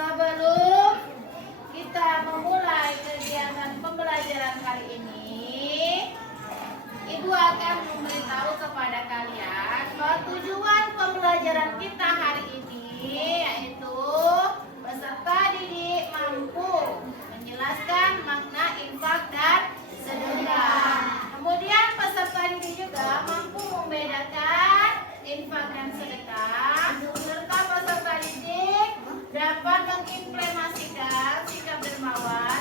Sebelum kita memulai kegiatan pembelajaran kali ini, Ibu akan memberitahu kepada kalian bahwa tujuan pembelajaran kita hari ini yaitu peserta didik mampu menjelaskan makna infak dan sedekah. Kemudian peserta didik juga mampu membedakan infak dan sedekah, serta peserta didik dapat mengimplementasikan sikap dermawan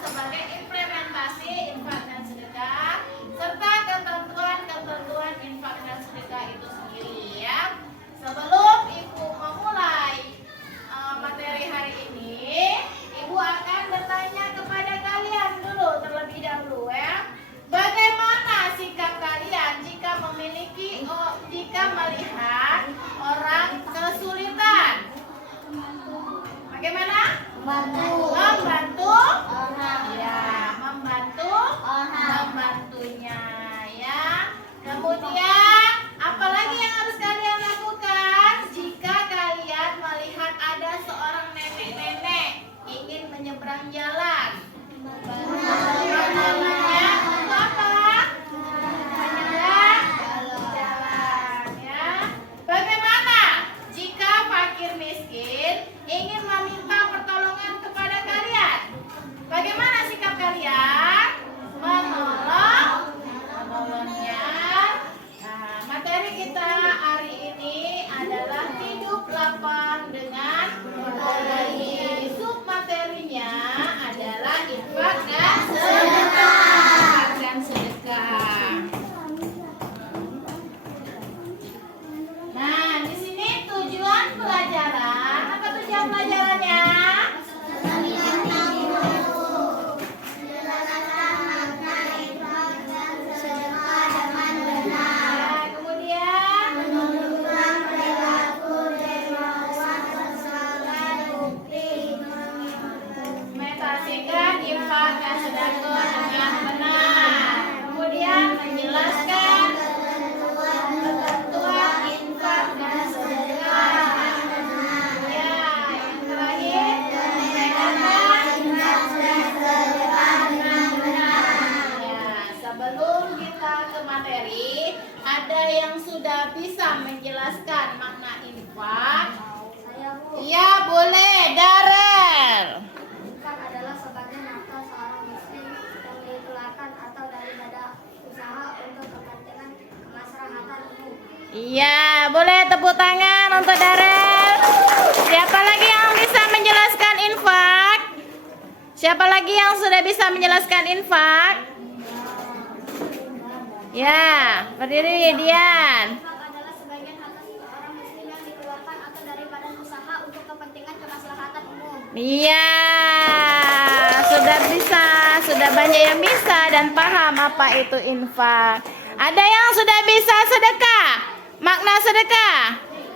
sebagai implementasi infak dan sedekah serta ketentuan infak dan sedekah itu sendiri ya. Sebelum Ibu memulai materi hari ini, Ibu akan bertanya kepada kalian dulu terlebih dahulu ya. Bagaimana sikap kalian jika melihat orang kesulitan? Bagaimana? Membantu orang. Ya, membantu membantunya ya. Kemudian apalagi yang harus kalian lakukan jika kalian melihat ada seorang nenek-nenek ingin menyeberang jalan? Jalannya untuk apa? Menyeberang jalan ya. Bagaimana jika fakir miskin ingin meminta pertolongan kepada kalian? Bagaimana sikap kalian? Menolongnya. Nah, materi kita hari ini adalah hidup lapang dengan berbagi. Submaterinya adalah infak dan sedekah. Nah, di sini tujuan pelajaran. Apa tujuan pelajarannya? Metasikan infak dan sedekah dengan benar. Kemudian menjelaskan ketentuan infak dan sedekah. Ya, yang terakhir membedakan infak dan sedekah dengan benar. Ya, sebelum kita ke materi, ada yang sudah bisa menjelaskan makna infak? Iya, boleh. Darel. Infak adalah sebagai nafkah seorang muslim yang dikeluarkan atau daripada usaha untuk kepentingan kemaslahatan umum. Iya, boleh tepuk tangan untuk Darel. Siapa lagi yang bisa menjelaskan infak? Siapa lagi yang sudah bisa menjelaskan infak? Ya, berdiri Dian. Infak adalah sebagian harta seorang muslim yang dikeluarkan atau daripada usaha untuk kepentingan kemaslahatan umum. Iya, sudah banyak yang bisa dan paham apa itu infak. Ada yang sudah bisa sedekah, makna sedekah.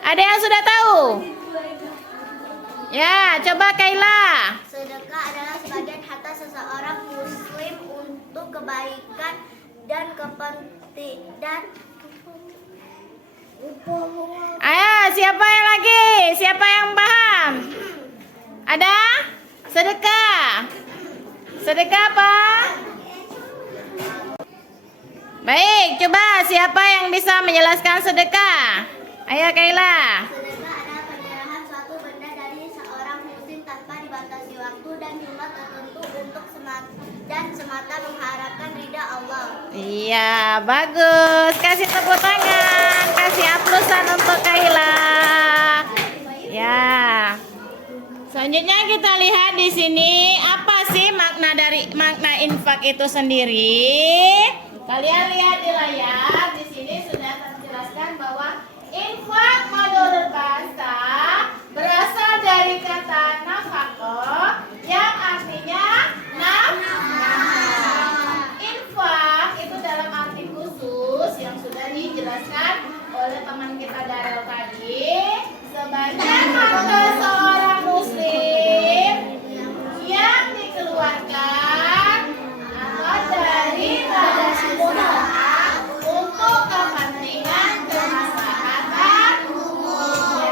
Ada yang sudah tahu? Ya, coba Kaila. Sedekah adalah sebagian harta seseorang muslim untuk kebaikan dan kepentingan. Ayo, siapa yang lagi? Siapa yang paham? Ada? Sedekah. Sedekah apa? Baik, coba siapa yang bisa menjelaskan sedekah? Ayo Kaila. Sedekah adalah penyerahan suatu benda dari seorang muslim tanpa dibatasi waktu dan jumlah tertentu untuk semata mengharapkan ridha Allah. Iya, bagus. Kasih tepuk tangan, kasih aplausan untuk Kaila. Ya. Selanjutnya kita lihat di sini apa sih makna infak itu sendiri. Kalian lihat di layar, di sini sudah terjelaskan bahwa infak menurut bahasa berasal dari kata nafkah yang artinya nafkah. Infak itu dalam arti khusus yang sudah dijelaskan oleh teman kita Darel tadi sebagai harta seorang muslim yang dikeluarkan atau daripada usaha untuk kepentingan kemaslahatan umum.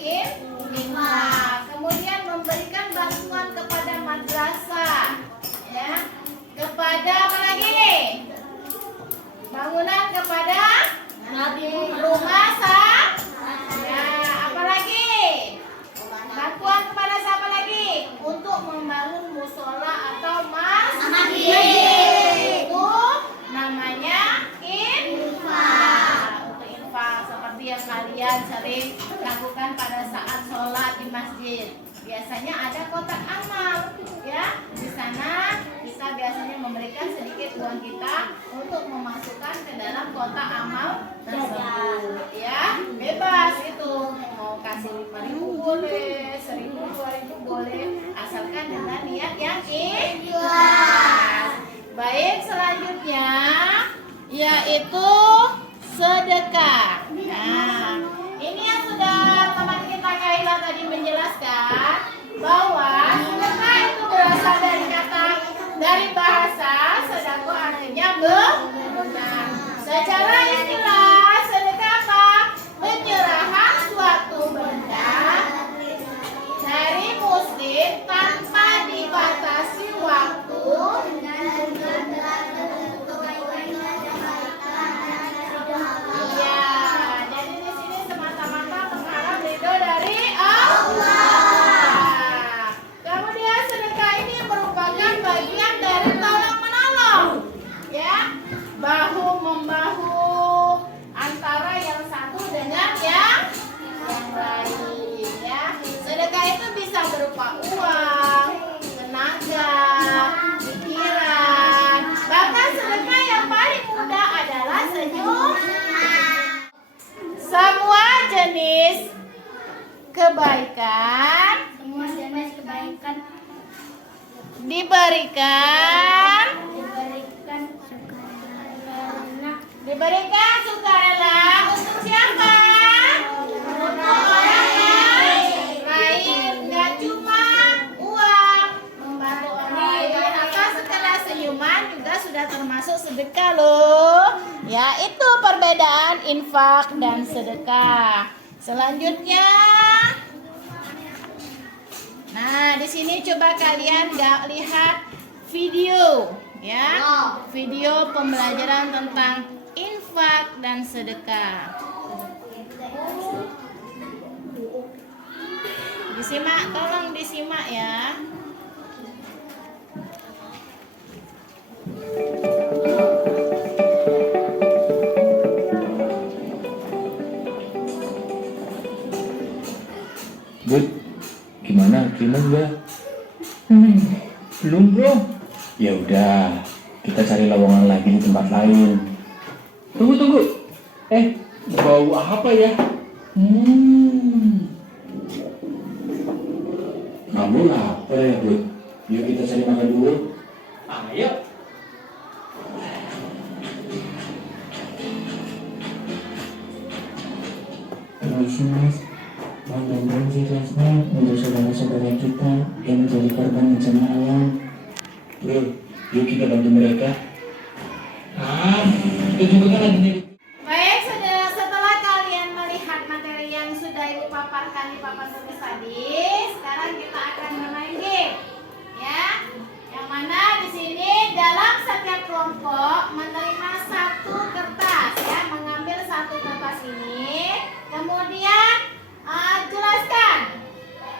infak. Kemudian memberikan bantuan kepada madrasah, ya. Kepada apa lagi? Bangunan kepada rumah ya, apa lagi? Bantuan kepada siapa lagi? Untuk membangun musola atau masjid. Itu namanya infak. Untuk infak seperti yang kalian sering lakukan pada saat sholat di masjid. Biasanya ada kotak amal, ya. Di sana kita biasanya memberikan sedikit uang kita untuk memasukkan ke dalam kotak amal tersebut, ya. Bebas itu, mau kasih 5.000 boleh, 1.000, 2.000 boleh, asalkan dengan niat yang ikhlas. Baik, selanjutnya yaitu sedekah. Nah, ini yang sudah teman kita Kaila tadi menjelaskan bahwa sedekah itu berasal dari bahasa sedekah, artinya benar. Secara istilah sedekah apa? Penyerahan suatu benda dari muslim tanpa dibatasi waktu. Bahu-membahu antara yang satu dengan yang lain, ya. Sedekah itu bisa berupa uang, tenaga, pikiran. Bahkan sedekah yang paling mudah adalah senyum. Semua jenis kebaikan diberikan sukarela untuk siapa? Untuk orang lain. Gak cuma uang, membantu orang lain atau sekedar senyuman juga sudah termasuk sedekah loh. Ya, itu perbedaan infak dan sedekah. Selanjutnya, nah di sini coba kalian lihat video, ya, video pembelajaran tentang infak dan sedekah. Disimak, tolong disimak ya. Bud, gimana? Gimana Mbak? Belum bro. Ya udah, kita cari lowongan lagi di tempat lain. Tunggu. Bau apa ya? Kamu lapar ya Bud? Yuk kita cari makan dulu. Ayo. Mas, bantuan jelasnya untuk saudara-saudara kita yang menjadi korban bencana alam. Bro, yuk kita bantu mereka. Itu juga kan lagi. Baik, setelah kalian melihat materi yang sudah Ibu paparkan di papan tulis tadi, sekarang kita akan bermain game, ya. Yang mana di sini dalam setiap kelompok menerima satu kertas, ya, mengambil satu kertas ini, kemudian jelaskan,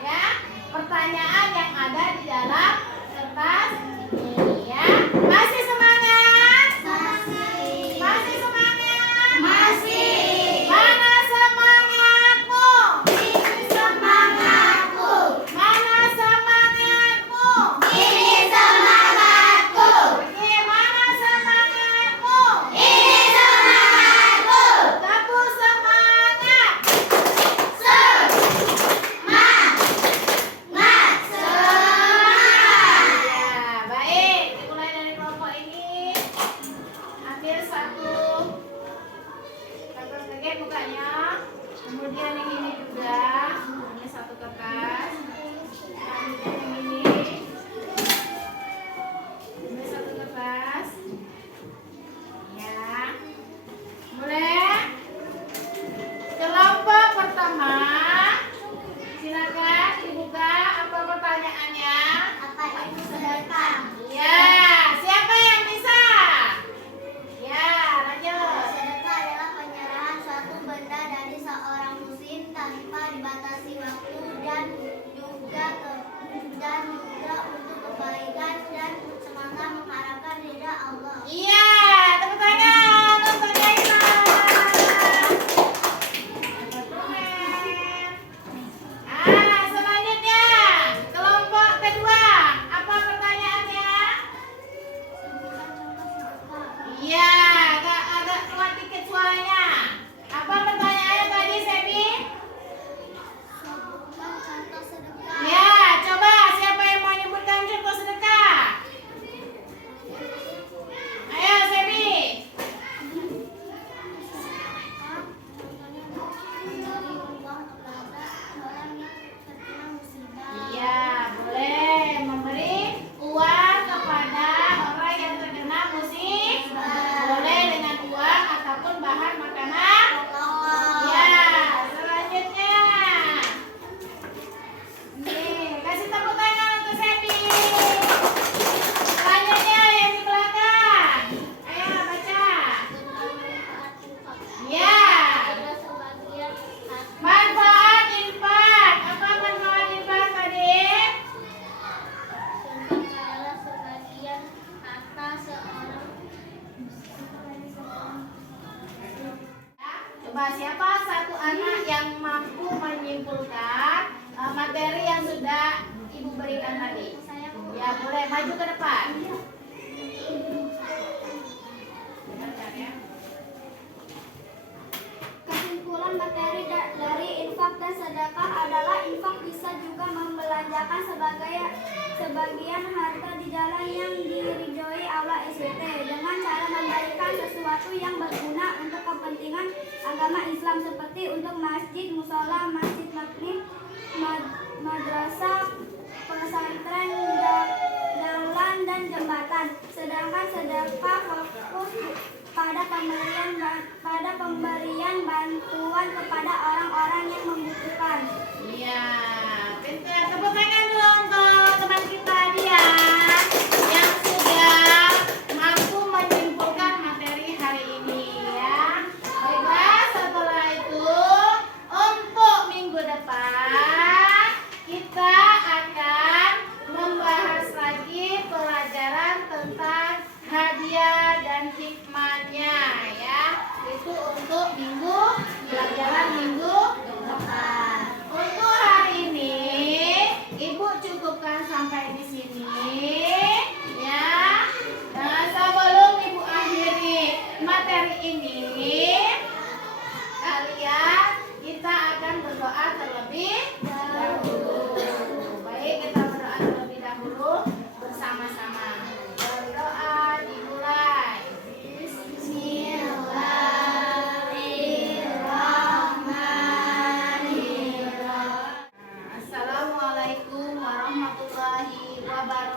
ya, pertanyaan yang ada di dalam kertas ini, ya. Masih semangat? Masih semangat? Masih. Mana semangatmu? Ini semangatku. Mana semangatmu? Ini semangatku. Gimana semangatmu? Ini semangatku. Tepuk semangat. berikan tadi? Saya Ya, boleh maju ke depan. Dengarkan ya. Kesimpulan materi dari infak dan sedekah adalah infak bisa juga membelanjakan sebagian harta di jalan yang diridhoi Allah SWT dengan cara memberikan sesuatu yang berguna untuk kepentingan agama Islam seperti untuk masjid, musola, masjid taklim, madrasah, pesantren, jalan dan jembatan. Sedangkan sedekah fokus pada pemberian bantuan kepada orang-orang yang membutuhkan. Iya, pintar. Tepuk tangan dulu untuk teman kita dia yang sudah mampu menyimpulkan materi hari ini ya. Baiklah, setelah itu untuk minggu depan kita akan membahas lagi pelajaran tentang hadiah dan hikmahnya ya. Itu untuk pelajaran minggu depan. Untuk hari ini Ibu cukupkan sampai di sini ya. Nah, sebelum Ibu akhiri materi ini, kita akan berdoa terlebih dahulu. Baik, kita berdoa terlebih dahulu bersama-sama. Berdoa dimulai. Bismillahirrahmanirrahim. Assalamualaikum warahmatullahi wabarakatuh.